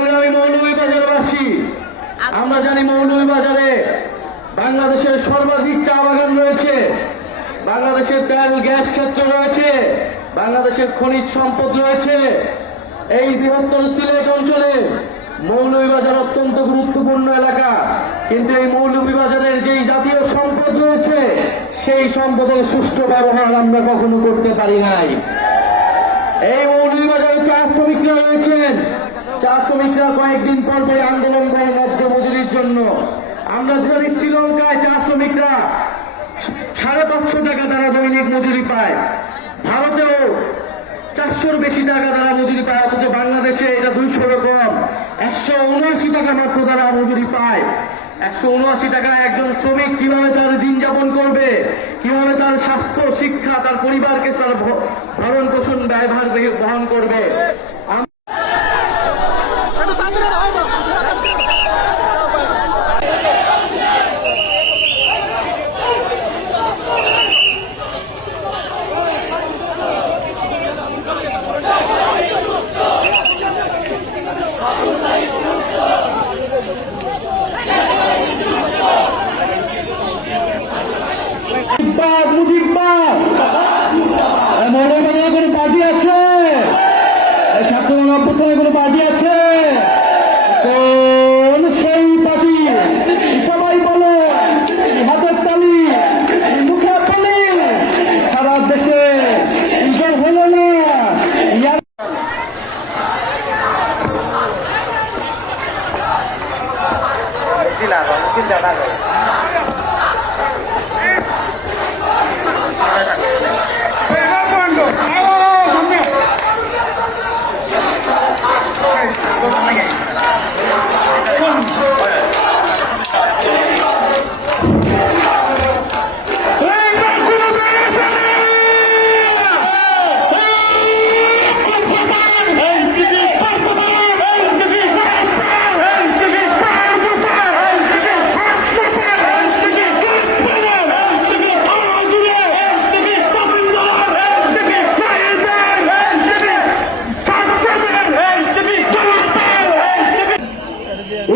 সংগ্রামী মৌলভীবাজারবাসী, আমরা জানি মৌলভীবাজারে বাংলাদেশের সর্বাধিক চা বাগান রয়েছে, বাংলাদেশের তেল গ্যাস ক্ষেত্র রয়েছে, বাংলাদেশের খনিজ সম্পদ রয়েছে। এই বৃহত্তর সিলেট অঞ্চলে মৌলভীবাজার অত্যন্ত গুরুত্বপূর্ণ এলাকা, কিন্তু এই মৌলভীবাজারের যেই জাতীয় সম্পদ রয়েছে সেই সম্পদের সুষ্ঠু ব্যবহার আমরা কখনো করতে পারি নাই। এই মৌলভীবাজারে চা শ্রমিকরা রয়েছেন, চা শ্রমিকরা কয়েকদিন পর পরে আন্দোলন করে ন্যায্য মজুরির জন্য। আমরা জানি শ্রীলঙ্কায় চা শ্রমিকরা 550 টাকা তারা দৈনিক মজুরি পায়, ভারতেও 400-র বেশি টাকা তারা মজুরি পায়, অথচ বাংলাদেশে এটা 200 কম, 179 টাকা মাত্র তারা মজুরি পায়। 179 টাকায় একজন শ্রমিক কিভাবে তার দিন যাপন করবে, কিভাবে তার স্বাস্থ্য, শিক্ষা, তার পরিবারকে তার ভরণ পোষণ ব্যয়ভার বহন করবে? মৌলভীবাজারে কোনো পার্টি আছে? ছাত্র অভ্যুত্থানে কোনো পার্টি আছে? কোন সেই পার্টি? সবাই বলো, হাতের তালি, মুখে তালি। সারা দেশে বিজয় হলো না।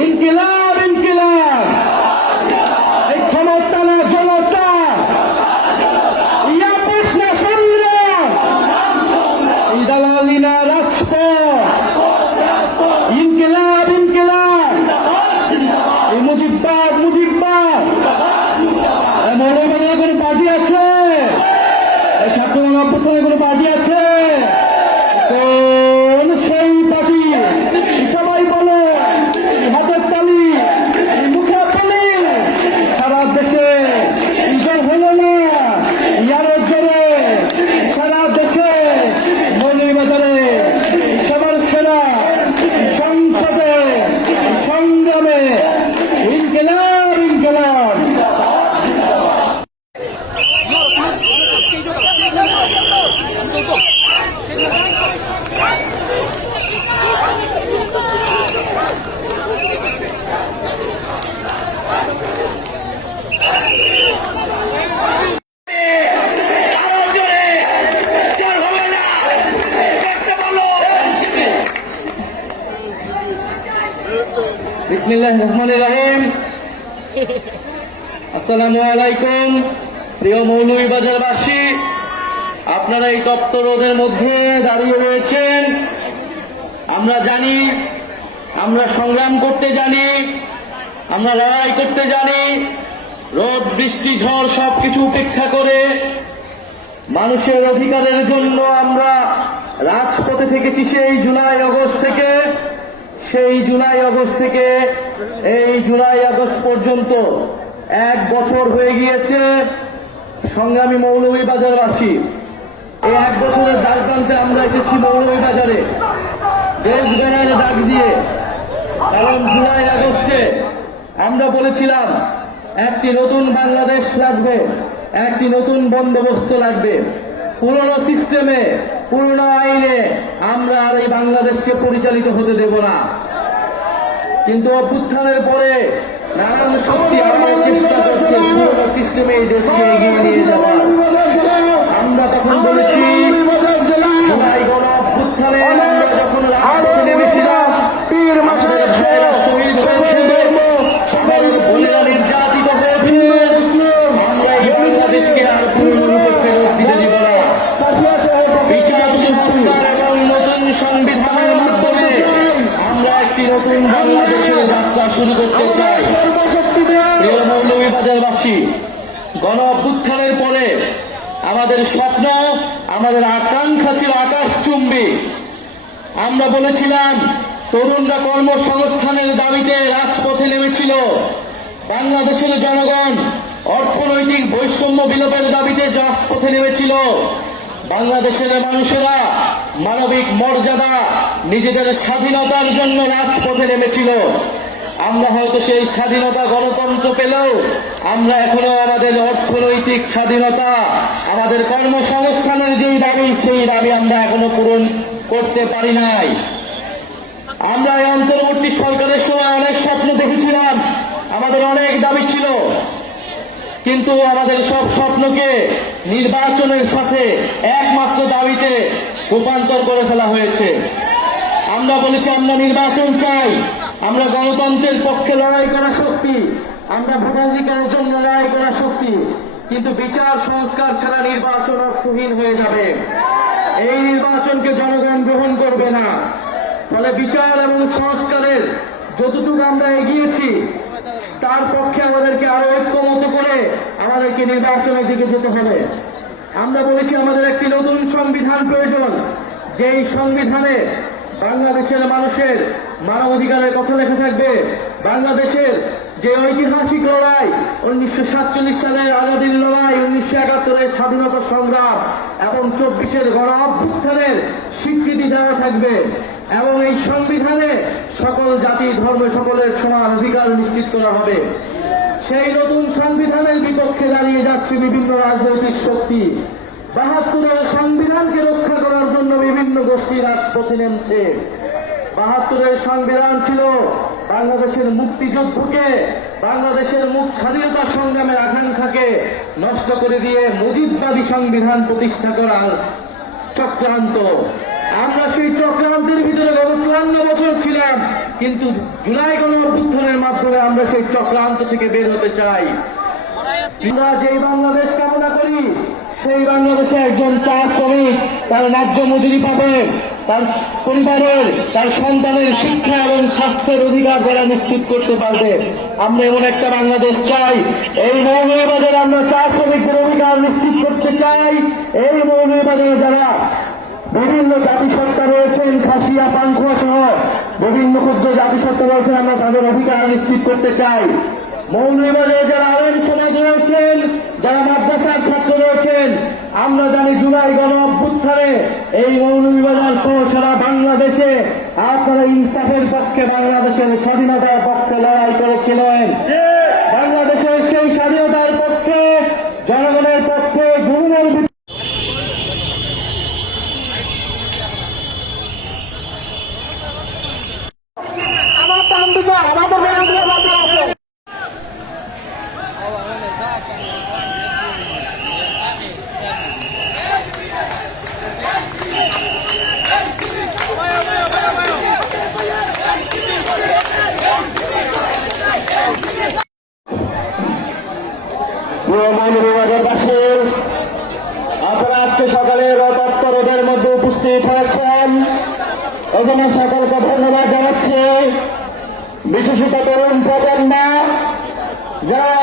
ইনকিলাব ইনকিলাব, এই ক্ষমতা না জনতা, ইয়াপুস না সংগ্রাম, এই দালালি না রাজপথ। ইনকিলাব ইনকিলাব, এই মুজিববাদ মুজিববাদ। মৌলভীবাজারে কোনো পার্টি আছে? এই ছাত্র অভ্যুত্থানে কোনো পার্টি আছে? কোন সেই পার্টি? সবাই বলো, হাতের তালি, মুখে তালি। সারা দেশে বিজয় হলো না। ইয়ারের জোরে সারা দেশে মৌলভীবাজারে সবার সেরা সংসদে সংগ্রামে ইনকিলাব ইনকিলাব। বিসমিল্লাহির রহমানির রহিম। আসসালামু আলাইকুম প্রিয় মৌলভীবাজারবাসী, আপনারা এই তপ্ত রোদের মধ্যে দাঁড়িয়ে রয়েছেন। আমরা জানি, আমরা সংগ্রাম করতে জানি, আমরা লড়াই করতে জানি। রোদ বৃষ্টি ঝড় সবকিছু উপেক্ষা করে মানুষের অধিকারের জন্য আমরা রাজপথে থেকেছি সেই জুলাই আগস্ট থেকে। এই জুলাই আগস্ট পর্যন্ত 1 বছর হয়ে গিয়েছে। সংগ্রামী মৌলভীবাজারবাসী, এই 1 বছরের দ্বার প্রান্তে আমরা এসেছি মৌলভীবাজারে দেশ ব্যানারে ডাক দিয়ে। কারণ জুলাই আগস্টে আমরা বলেছিলাম একটি নতুন বাংলাদেশ লাগবে, একটি নতুন বন্দোবস্ত লাগবে। পুরনো সিস্টেমে, পুরনো আইনে আমরা আর এই বাংলাদেশকে পরিচালিত হতে দেব না। কিন্তু অভ্যুত্থানের পরে নানান শক্তি আমাদের চেষ্টা করছে পুরনো সিস্টেমে এই দেশকে এগিয়ে নিয়ে যাওয়ার। আমরা তখন বলেছি, জুলাই গণ অভ্যুত্থানে যখন রাজপথে নেমেছিলাম, নতুন বাংলাদেশের যাত্রা শুরু করতে চাই। প্রিয় মৌলভীবাজারবাসী, গণ অভ্যুত্থানের পরে আমাদের স্বপ্ন, আমাদের আকাঙ্ক্ষা ছিল আকাশচুম্বী। আমরা বলেছিলাম তরুণরা কর্মসংস্থানের দাবিতে রাজপথে নেমেছিল। বাংলাদেশের জনগণ অর্থনৈতিক বৈষম্য বিলোপের দাবিতে রাজপথে নেমেছিল। বাংলাদেশের মানুষেরা মানবিক মর্যাদা, নিজেদের স্বাধীনতার জন্য রাজপথে নেমেছিল। আমরা হয়তো সেই স্বাধীনতা গণতন্ত্র পেলেও আমরা এখনো আমাদের অর্থনৈতিক স্বাধীনতা, আমাদের কর্মসংস্থানের যেই দাবি, সেই দাবি আমরা এখনো পূরণ করতে পারি নাই। আমরা এই অন্তর্বর্তী সরকারের সময় অনেক স্বপ্ন দেখেছিলাম, আমাদের অনেক দাবি ছিল, কিন্তু আমাদের সব স্বপ্নকে নির্বাচনের সাথে একমাত্র দাবিতে রূপান্তর করে ফেলা হয়েছে। আমরা বলেছি আমরা নির্বাচন চাই, আমরা গণতন্ত্রের পক্ষে লড়াই করা শক্তি, আমরা ভোটাধিকারের জন্য লড়াই করা শক্তি, কিন্তু বিচার সংস্কার ছাড়া নির্বাচন অর্থহীন হয়ে যাবে। এই নির্বাচনকে জনগণ গ্রহণ করবে না। ফলে বিচার এবং সংস্কারের যতটুকু আমরা এগিয়েছি তার পক্ষে আমাদেরকে আরো ঐক্যমত করে আমাদেরকে নির্বাচনের দিকে যেতে হবে। আমরা বলেছি আমাদের একটি নতুন সংবিধান প্রয়োজন, যেই সংবিধানে বাংলাদেশের মানুষের মানবাধিকারের কথা লেখা থাকবে। বাংলাদেশের যে ঐতিহাসিক লড়াই, 1947 সালের আজাদীর লড়াই, 1971-এর স্বাধীনতা সংগ্রাম এবং 24-এর গণ অভ্যুত্থানের স্বীকৃতি দেওয়া থাকবে। এবং এই সংবিধানে সকল জাতি ধর্ম সকলের সমান অধিকার নিশ্চিত করা হবে। সেই নতুন সংবিধানের বিপক্ষে দাঁড়িয়ে যাচ্ছে বিভিন্ন রাজনৈতিক শক্তি। 72-এর সংবিধানকে রক্ষা করার জন্য বিভিন্ন গোষ্ঠী রাজপথে নেমছে। 72-এর সংবিধান ছিল বাংলাদেশের মুক্তিযুদ্ধকে, বাংলাদেশের স্বাধীনতা সংগ্রামের আকাঙ্ক্ষাকে নষ্ট করে দিয়ে মুজিববাদী সংবিধান প্রতিষ্ঠা করার চক্রান্ত। আমরা সেই চক্রান্তের ভিতরে গত 54 বছর ছিলাম, কিন্তু জুলাই গণ অভ্যুত্থানের মাধ্যমে আমরা সেই চক্রান্ত থেকে বের হতে চাই। আমরা যেই বাংলাদেশ কামনা করি, সেই বাংলাদেশে একজন চা শ্রমিক তার ন্যায্য মজুরি পাবে, তার পরিবারের, তার সন্তানের শিক্ষা এবং স্বাস্থ্যের অধিকার তারা নিশ্চিত করতে পারবে। আমরা এমন একটা বাংলাদেশ চাই। এই মৌলভীবাজারে আমরা চা শ্রমিকদের অধিকার নিশ্চিত করতে চাই। এই মৌলভীবাজারে যারা বিভিন্ন জাতিসত্তা রয়েছেন, খাসিয়া পানখুয়া সহ বিভিন্ন ক্ষুদ্র জাতিসত্তা রয়েছেন, আমরা তাদের অধিকার নিশ্চিত করতে চাই। মৌলভীবাজারে যারা আলেম সমাজ রয়েছেন, যারা মাদ্রাসার ছাত্র রয়েছেন, আমরা জানি জুলাই গণ অভ্যুত্থানে এই মৌলভীবাজার সহ সারা বাংলাদেশে আপনারা ইনসাফের পক্ষে, বাংলাদেশের স্বাধীনতার পক্ষে লড়াই করেছিলেন। বাংলাদেশের সেই স্বাধীনতার পক্ষে, জনগণের পক্ষে জুলুমের মৌলভীবাজারবাসী, আপনারা আজকে সকালে রোদ রোদের মধ্যে উপস্থিত হয়েছেন, এখানে সকলকে ধন্যবাদ জানাচ্ছি। বিশেষত তরুণ প্রজন্ম যারা